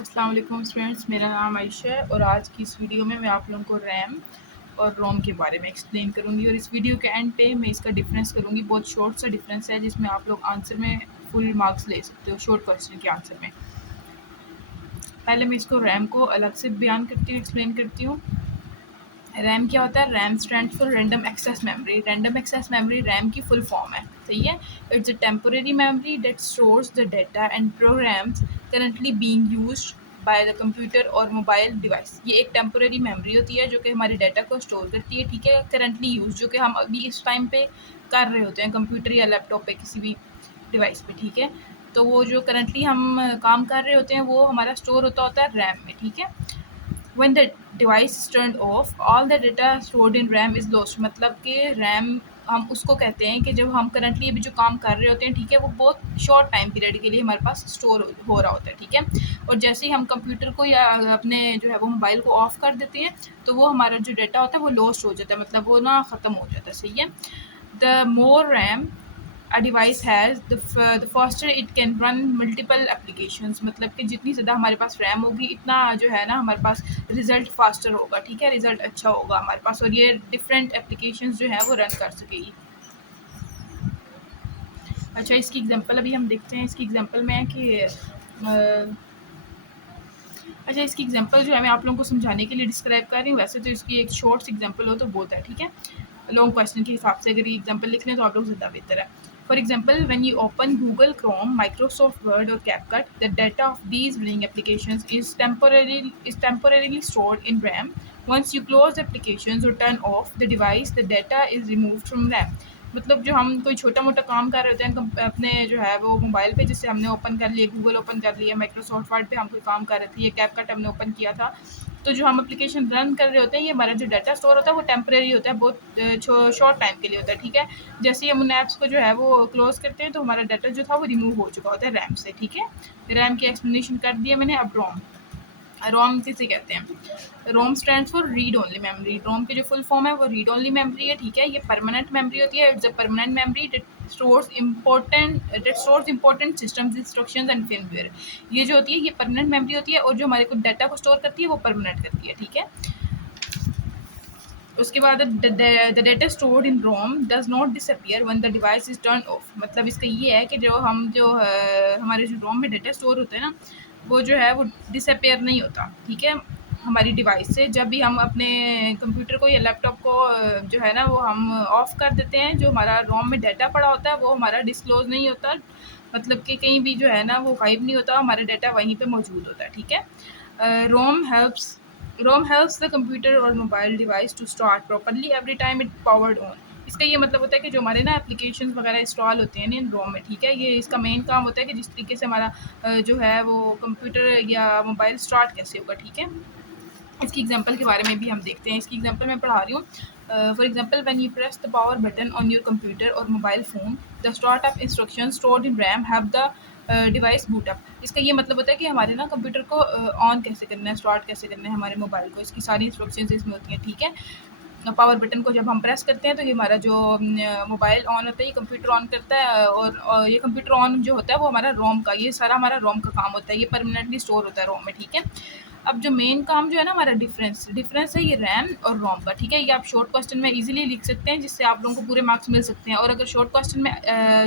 अस्सलाम वालेकुम स्टूडेंट्स, मेरा नाम आयशा है और आज की इस वीडियो में मैं आप लोगों को रैम और रोम के बारे में एक्सप्लेन करूंगी और इस वीडियो के एंड पे मैं इसका डिफरेंस करूंगी। बहुत शॉर्ट सा डिफरेंस है जिसमें आप लोग आंसर में फुल मार्क्स ले सकते हो शॉर्ट क्वेश्चन के आंसर में। पहले मैं इसको रैम को अलग से बयान करती हूँ, एक्सप्लेन करती हूँ। रैम क्या होता है? RAM stand for random access memory. Random access memory RAM की फुल फॉर्म है, सही है। It's a temporary memory that stores the data and programs currently being used by the computer और मोबाइल डिवाइस। ये एक टेम्पोरेरी मेमोरी होती है जो कि हमारे डाटा को स्टोर करती है, ठीक है। करंटली यूज जो कि हम अभी इस टाइम पे कर रहे होते हैं कंप्यूटर या लैपटॉप पे, किसी भी डिवाइस पे, ठीक है। तो वो जो करंटली हम काम कर रहे होते हैं वो हमारा स्टोर होता है रैम में, ठीक है। When the device is turned off, all the data stored in RAM is lost। मतलब कि रैम हम उसको कहते हैं कि जब हम करंटली अभी जो काम कर रहे होते हैं, ठीक है, वो बहुत शॉर्ट टाइम पीरियड के लिए हमारे पास स्टोर हो रहा होता है, ठीक है। और जैसे ही हम कंप्यूटर को या अपने जो है वो मोबाइल को ऑफ कर देते हैं तो वो हमारा जो डाटा होता है वो लॉस्ट हो जाता है, मतलब वो ना ख़त्म हो जाता है, सही है। The more RAM a device has the faster it can run multiple applications. मतलब कि जितनी ज़्यादा हमारे पास रैम होगी इतना जो है ना हमारे पास रिज़ल्ट फास्टर होगा, ठीक है, रिज़ल्ट अच्छा होगा हमारे पास और ये डिफरेंट एप्लीकेशंस जो है वो रन कर सकेगी। अच्छा, इसकी एग्जांपल अभी हम देखते हैं। इसकी एग्जांपल में है कि अच्छा, इसकी एग्जांपल जो है मैं आप लोगों को समझाने के लिए डिस्क्राइब कर रही हूँ। वैसे तो इसकी एक शॉर्ट एग्जांपल हो तो बहुत है, ठीक है। लॉन्ग क्वेश्चन के हिसाब से अगर ये एग्जांपल लिख लें तो आप लोग ज़्यादा बेहतर है। For example, when you open Google Chrome, Microsoft Word और CapCut, the data of these reading applications is temporarily stored in RAM. Once you close applications और turn off the device, the data is removed from RAM. मतलब जो हम कोई छोटा मोटा काम कर रहे होते हैं अपने जो है वो मोबाइल पे, जैसे हमने ओपन कर लिया, गूगल ओपन कर लिया, माइक्रोसॉफ्ट वर्ड पे हम कोई काम कर रहे थे, ये कैपकट हमने ओपन किया था, तो जो हम एप्लीकेशन रन कर रहे होते हैं ये हमारा जो डाटा स्टोर होता है वो टेम्परेरी होता है, बहुत शॉर्ट टाइम के लिए होता है, ठीक है। जैसे ही हम उन ऐप्स को जो है वो क्लोज करते हैं तो हमारा डाटा जो था वो रिमूव हो चुका होता है रैम से, ठीक है। रैम की एक्सप्लेनेशन कर दिया मैंने। अब रोम, रोम किसे कहते हैं? ROM stands for read only memory. ROM की जो फुल फॉर्म है वो रीड ओनली मेमोरी है, ठीक है। ये परमानेंट मेमोरी होती है। It's a permanent memory that stores important systems, instructions and firmware. ये जो होती है ये परमानेंट मेमोरी होती है और जो हमारे को डाटा को स्टोर करती है वो परमानेंट करती है, ठीक है। उसके बाद the data stored in ROM does not disappear when the device is turn off. मतलब इसका ये है कि जो हम जो हमारे जो रोम में डाटा स्टोर होते हैं ना वो जो है वो डिसअपियर नहीं होता, ठीक है, हमारी डिवाइस से। जब भी हम अपने कंप्यूटर को या लैपटॉप को जो है ना वो हम ऑफ कर देते हैं, जो हमारा रोम में डाटा पड़ा होता है वो हमारा डिस्क्लोज नहीं होता, मतलब कि कहीं भी जो है ना वो गायब नहीं होता, हमारा डाटा वहीं पे मौजूद होता है, ठीक है। रोम हेल्प्स द कंप्यूटर और mobile device to start properly every time it powered on. इसका ये मतलब होता है कि जो हमारे ना एप्लीकेशंस वगैरह इंस्टॉल होते हैं ना इन रोम में, ठीक है, ये इसका मेन काम होता है कि जिस तरीके से हमारा जो है वो कंप्यूटर या मोबाइल स्टार्ट कैसे होगा, ठीक है। इसकी एग्जांपल के बारे में भी हम देखते हैं। इसकी एग्जांपल मैं पढ़ा रही हूँ। For example, when you press the power button on your computer और mobile phone, the start up instruction stored in RAM have the device boot up. इसका ये मतलब होता है कि हमारे ना कंप्यूटर को ऑन कैसे करना है, स्टार्ट कैसे करना है हमारे मोबाइल को, इसकी सारी इंस्ट्रक्शंस इसमें होती हैं, ठीक है। पावर बटन को जब हम प्रेस करते हैं तो ये हमारा जो मोबाइल ऑन होता है, ये कंप्यूटर ऑन करता है और ये कंप्यूटर ऑन जो होता है वो हमारा रोम का, ये सारा हमारा रोम का काम होता है, ये परमानेंटली स्टोर होता है रोम में, ठीक है। अब जो मेन काम जो है ना हमारा डिफरेंस है ये रैम और रोम का, ठीक है। ये आप शॉर्ट क्वेश्चन में इजीली लिख सकते हैं जिससे आप लोगों को पूरे मार्क्स मिल सकते हैं। और अगर शॉर्ट क्वेश्चन में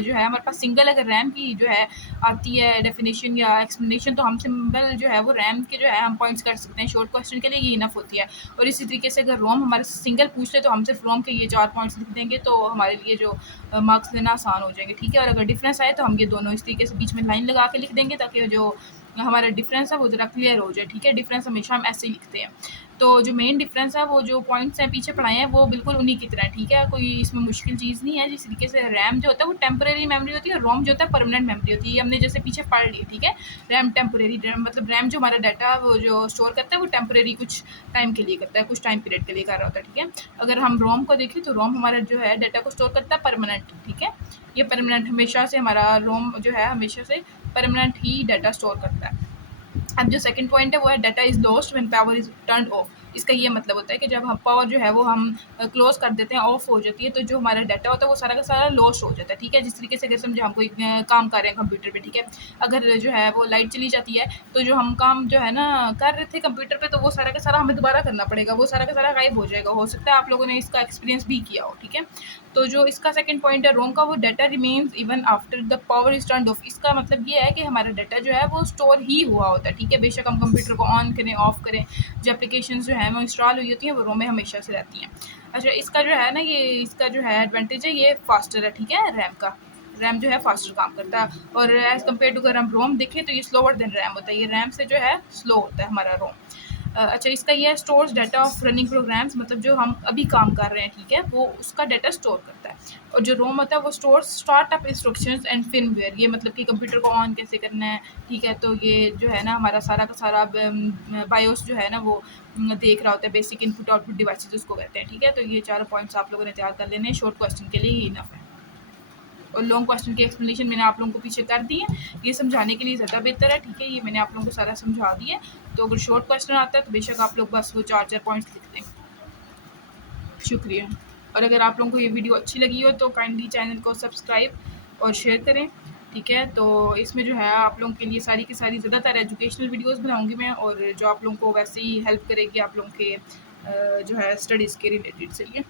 जो है हमारे पास सिंगल अगर रैम की जो है आती है डेफिनेशन या एक्सप्लेनेशन तो हम सिंपल जो है वो रैम के जो है हम पॉइंट्स कर सकते हैं, शॉर्ट क्वेश्चन के लिए ये इनफ होती है। और इसी तरीके से अगर रोम हमारे सिंगल पूछ ले तो हम सिर्फ रोम के ये 4 पॉइंट्स लिख देंगे तो हमारे लिए जो मार्क्स लेना आसान हो जाएंगे, ठीक है। और अगर डिफरेंस आए तो हम ये दोनों इस तरीके से बीच में लाइन लगा के लिख देंगे ताकि जो हमारा डिफरेंस है वो ज़रा क्लियर हो जाए, ठीक है। डिफरेंस हमेशा हम ऐसे ही लिखते हैं। तो जो मेन डिफरेंस है वो जो पॉइंट्स हैं पीछे पढ़ाए हैं वो बिल्कुल उन्हीं की तरह, ठीक है, कोई इसमें मुश्किल चीज़ नहीं है। जिस तरीके से रैम जो होता है वो टेम्परेरी मेमोरी होती है और रोम जो होता है परमानेंट मेमोरी होती है, ये हमने जैसे पीछे पढ़ ली, ठीक है। रैम टेम्परेरी, मतलब रैम जो हमारा डाटा वो जो स्टोर करता है वो टेम्परेरी कुछ टाइम के लिए करता है, कुछ टाइम पीरियड के लिए कर रहा होता है, ठीक है। अगर हम रोम को देखें तो रोम हमारा जो है डाटा को स्टोर करता है परमानेंट, ठीक है। ये परमानेंट हमेशा से हमारा रोम जो है हमेशा से परमानेंट ही डाटा स्टोर करता है। अब जो सेकंड पॉइंट है वो है data is lost when power is turned of. इसका ये मतलब होता है कि जब हम पावर जो है वो हम क्लोज़ कर देते हैं, ऑफ हो जाती है, तो जो हमारा डाटा होता है वो सारा का सारा लॉस्ट हो जाता है, ठीक है। जिस तरीके से अगर समझो हम कोई काम कर रहे हैं कंप्यूटर पे, ठीक है, अगर जो है वो लाइट चली जाती है तो जो हम काम जो है ना कर रहे थे कंप्यूटर पे, तो वो सारा का सारा हमें दोबारा करना पड़ेगा, वो सारा का सारा गायब हो जाएगा। हो सकता है आप लोगों ने इसका एक्सपीरियंस भी किया हो, ठीक है। तो जो इसका सेकंड पॉइंट है रोम का, वो data remains even after the power is turned of. इसका मतलब ये है कि हमारा डाटा जो है वो स्टोर ही हुआ होता है, ठीक है। बेशक हम कंप्यूटर को ऑन करें, ऑफ करें, जो एप्लीकेशन जो है वो इंस्टॉल हुई होती हैं वो रोम में हमेशा से रहती हैं। अच्छा, इसका जो है ना, ये इसका जो है एडवांटेज है, ये फास्टर है, ठीक है। रैम का, रैम जो है फास्टर काम करता है, और एज़ कम्पेयर टू अगर हम रोम देखें तो ये स्लोवर देन रैम होता है, ये रैम से जो है स्लो होता है हमारा रोम। अच्छा, इसका ये है stores data of running programs, मतलब जो हम अभी काम कर रहे हैं, ठीक है, वो उसका डाटा स्टोर करता है। और जो रोम होता है वो स्टोर स्टार्टअप इंस्ट्रक्शंस एंड फिर्मवेयर, ये मतलब कि कंप्यूटर को ऑन कैसे करना है, ठीक है। तो ये जो है ना हमारा सारा का सारा बायोस जो है ना वो देख रहा होता है, बेसिक इनपुट आउटपुट डिवाइसेस उसको कहते हैं, ठीक है। तो ये 4 पॉइंट्स आप लोगों ने तैयार कर लेने हैं, शॉर्ट क्वेश्चन के लिए ही इनफ है। और लॉन्ग क्वेश्चन की एक्सप्लेनेशन मैंने आप लोगों को पीछे कर दी है, ये समझाने के लिए ज़्यादा बेहतर है, ठीक है। ये मैंने आप लोगों को सारा समझा दिया है। तो अगर शॉर्ट क्वेश्चन आता है तो बेशक आप लोग बस वो 4 पॉइंट्स लिख दें। शुक्रिया। और अगर आप लोगों को ये वीडियो अच्छी लगी हो तो काइंडली चैनल को सब्सक्राइब और शेयर करें, ठीक है। तो इसमें जो है आप लोगों के लिए सारी की सारी ज़्यादातर एजुकेशनल वीडियोस बनाऊंगी मैं, और जो आप लोगों को वैसे ही हेल्प करेगी आप लोगों के जो है स्टडीज़ के रिलेटेड। चलिए।